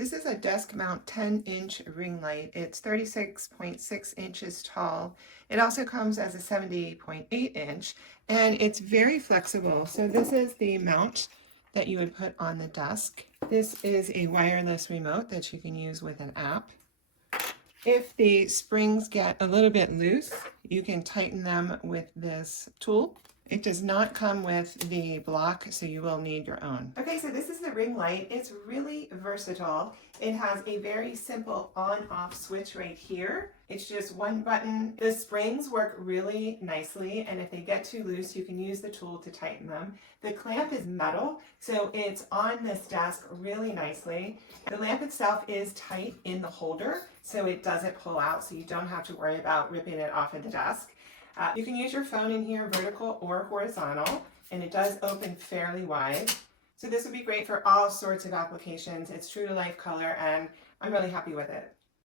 This is a desk mount 10-inch ring light. It's 36.6 inches tall. It also comes as a 70.8 inch, and it's very flexible. So this is the mount that you would put on the desk. This is a wireless remote that you can use with an app. If the springs get a little bit loose, you can tighten them with this tool. It does not come with the block, so you will need your own. Okay, so this is the ring light. It's really versatile. It has a very simple on-off switch right here. It's just one button. The springs work really nicely, and if they get too loose, you can use the tool to tighten them. The clamp is metal, so it's on this desk really nicely. The lamp itself is tight in the holder, so it doesn't pull out, so you don't have to worry about ripping it off of the desk. You can use your phone in here, vertical or horizontal, and it does open fairly wide. So this would be great for all sorts of applications. It's true to life color, and I'm really happy with it.